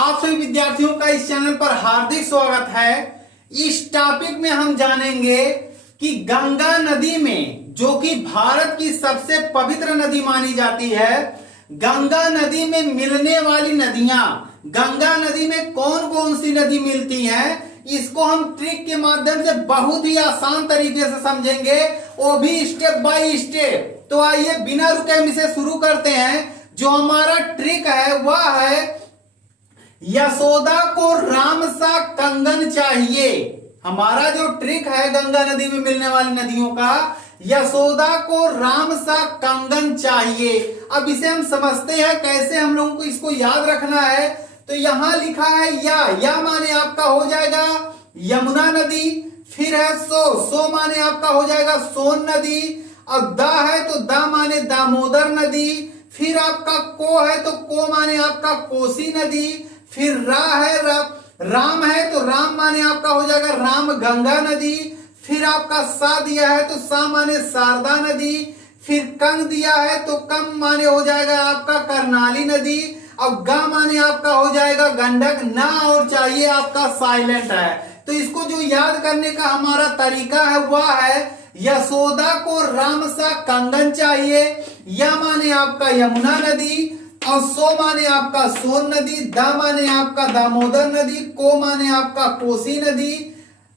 आप सभी विद्यार्थियों का इस चैनल पर हार्दिक स्वागत है। इस टॉपिक में हम जानेंगे कि गंगा नदी में, जो कि भारत की सबसे पवित्र नदी मानी जाती है, गंगा नदी में मिलने वाली नदियां, गंगा नदी में कौन कौन सी नदी मिलती हैं, इसको हम ट्रिक के माध्यम से बहुत ही आसान तरीके से समझेंगे, वो भी स्टेप बाय स्टेप। तो आइए बिना रुके हम इसे शुरू करते हैं। जो हमारा ट्रिक है वह है यशोदा को राम सा कंगन चाहिए। हमारा जो ट्रिक है गंगा नदी में मिलने वाली नदियों का, यशोदा को राम सा कंगन चाहिए। अब इसे हम समझते हैं कैसे हम लोगों को इसको याद रखना है। तो यहां लिखा है या माने आपका हो जाएगा यमुना नदी, फिर है सो माने आपका हो जाएगा सोन नदी, और दा है तो दा माने दामोदर नदी, फिर आपका को है तो को माने आपका कोसी नदी, फिर रा है राम है तो राम माने आपका हो जाएगा राम गंगा नदी, फिर आपका सा दिया है तो सा माने शारदा नदी, फिर कंग दिया है तो कम माने हो जाएगा आपका करनाली नदी, और गा माने आपका हो जाएगा गंडक। ना और चाहिए आपका साइलेंट है। तो इसको जो याद करने का हमारा तरीका है वह है यशोदा को राम सा कंगन चाहिए। या माने आपका यमुना नदी, और सो माने आपका सोन नदी, दा माने आपका दामोदर नदी, को माने आपका कोसी नदी,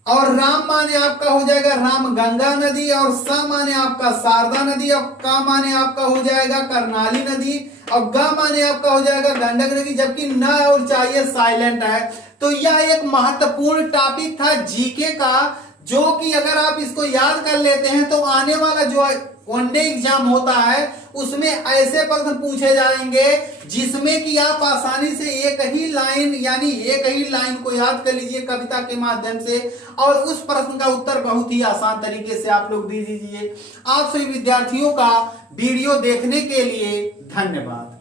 और राम माने आपका हो जाएगा राम गंगा नदी, और सा माने आपका शारदा नदी, और का माने आपका हो जाएगा करनाली नदी, और गा माने आपका हो जाएगा गंडक नदी, जबकि न और चाहिए साइलेंट है। तो यह एक महत्वपूर्ण टॉपिक था जीके का, जो कि अगर आप इसको याद कर लेते हैं तो आने वाला जो वनडे एग्जाम होता है उसमें ऐसे प्रश्न पूछे जाएंगे जिसमें कि आप आसानी से एक ही लाइन को याद कर लीजिए कविता के माध्यम से, और उस प्रश्न का उत्तर बहुत ही आसान तरीके से आप लोग दे दीजिए। आप सभी विद्यार्थियों का वीडियो देखने के लिए धन्यवाद।